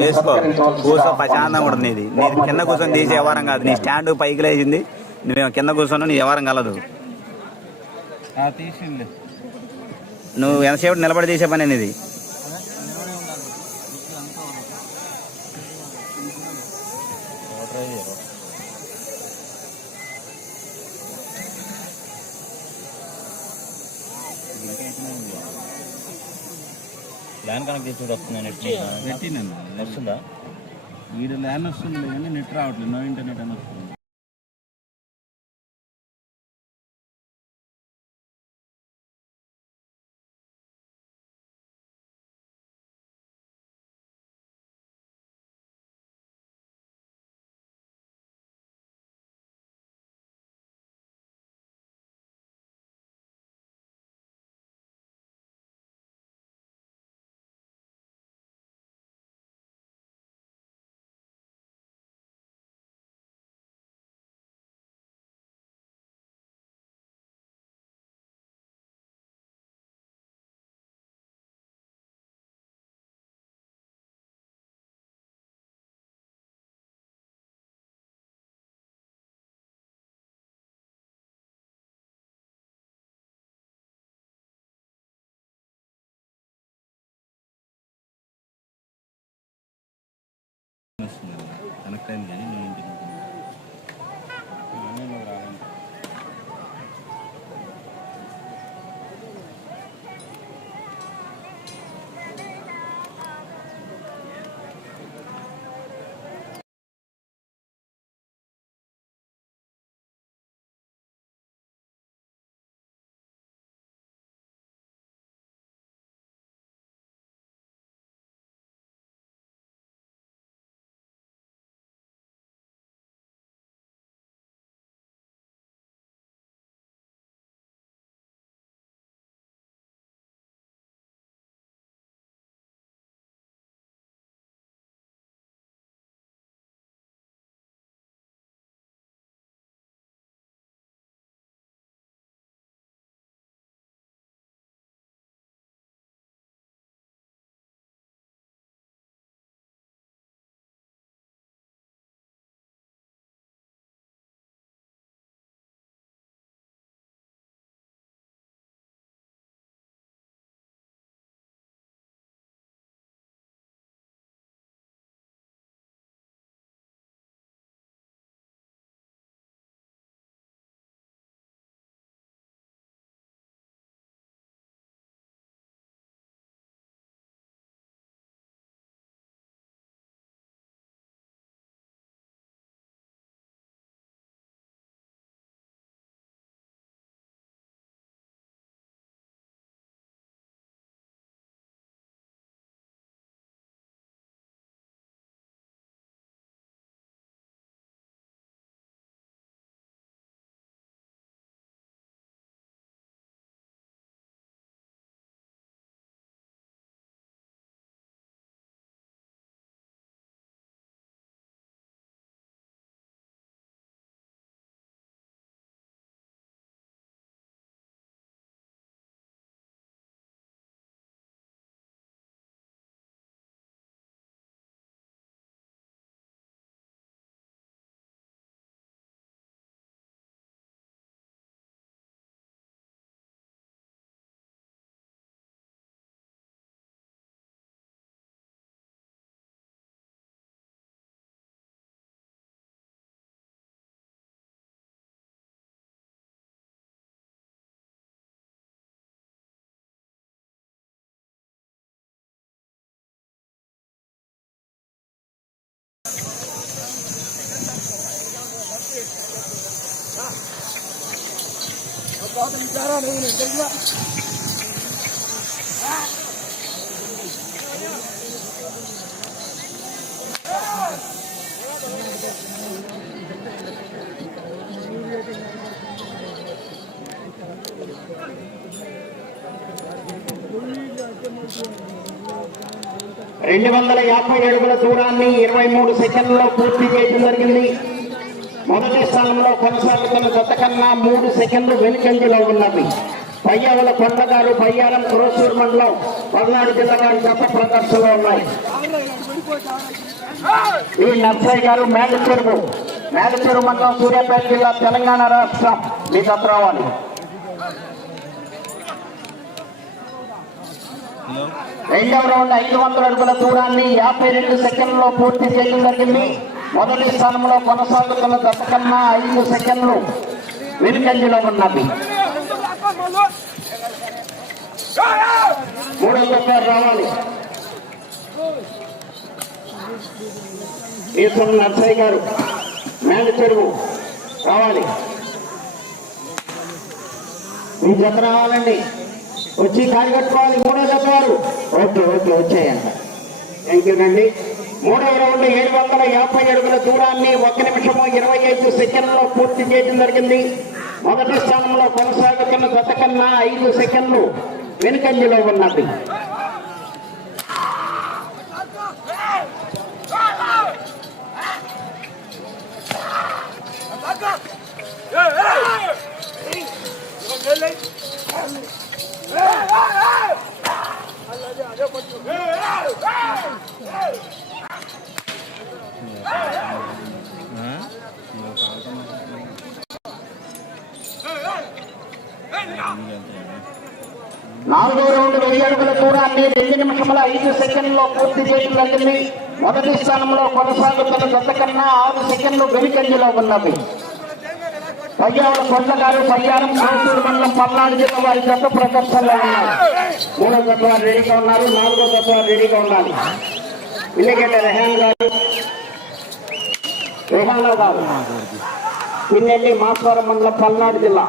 వేసుకో. కూర్చో ప్రశాంతంగా ఉంటుంది నీ కింద కూర్చొని తీసే వ్యవహారం కాదు. నీ స్టాండ్ పైకి లేచింది. నువ్వు కింద కూర్చొని నీ వ్యవహారం కలదు. తీసింది. నువ్వు ఎంతసేపు నిలబడి తీసే పని అనేది? ల్యాండ్ కనెక్ట్ చేసి వస్తుంది నెట్ పెట్టినాను. వస్తుందా? వీడు ల్యాండ్ వస్తుంది కానీ నెట్ రావట్లేదు. నో ఇంటర్నెట్ అని వస్తుంది. Dan. కనెక్ట్ అయింది కానీ నో ఇంటర్నెట్ రెండు వందల యాభై అడుగుల దూరాన్ని ఇరవై మూడు సెకండ్లలో పూర్తి చేయడం జరిగింది. మొదటి స్థానంలో కొనసాగుతున్న జత కన్నా మూడు సెకండ్లు వెనుకంజలో ఉన్నవి. పయ్యావుల కొండగారు పయ్యారం కురసూర్ మండలం పల్నాడు జిల్లా గారి గత ప్రదర్శనలో ఉన్నాయి. ఈ నర్సయ్య గారు మేడచెరువు మేడచెరువు మండలం సూర్యాపేట జిల్లా తెలంగాణ రాష్ట్రం. మీ రావాలి. రెండవ రౌండ్ ఐదు వందల అడుగుల దూరాన్ని యాభై రెండు సెకండ్లో పూర్తి చేయడం జరిగింది. మొదటి స్థానంలో కొనసాగుతున్న దశ కన్నా ఐదు సెకండ్లు వెనుకంజలో ఉన్నది మూడు దశ రావాలి. ఈశ్వర నర్సయ్య గారు మేడ చెరువు రావాలి. మీ జత రావాలండి. వచ్చి కాలు కట్టుకోవాలి మూడో జత ఓకే ఓకే వచ్చాయంట థ్యాంక్ యూ అండి మూడవ రౌండ్ ఏడు వందల యాభై అడుగుల దూరాన్ని ఒక నిమిషము ఇరవై ఐదు సెకండ్లో పూర్తి చేయడం జరిగింది. మొదటి స్థానంలో కొనసాగుతున్న గత కన్నా ఐదు సెకండ్లు వెనుకంజలో ఉన్నది. నాలుగో రౌండ్ వెయ్యి అడుగుల దూరాన్ని రెండు నిమిషముల ఐదు సెకండ్లో పూర్తి చేయడం జరిగింది మొదటి స్థానంలో కొనసాగుతున్న గత కన్నా ఆరు సెకండ్లు వెనుకంజలో ఉన్నది. పయ్యావుల కొండ గారు పయ్యారం కోసూరు మండలం పల్నాడు జిల్లా వారి జత ప్రదర్శనలో ఉన్నారు. మూడో జత వారు రెడీగా ఉన్నారు. నాలుగో జత వారు రెడీగా ఉండాలి ఇల్లిగడ్డ రెహాన్ గారు రెహానా గారు పిన్నెల్లి మాస్వరం మండలం పల్నాడు జిల్లా.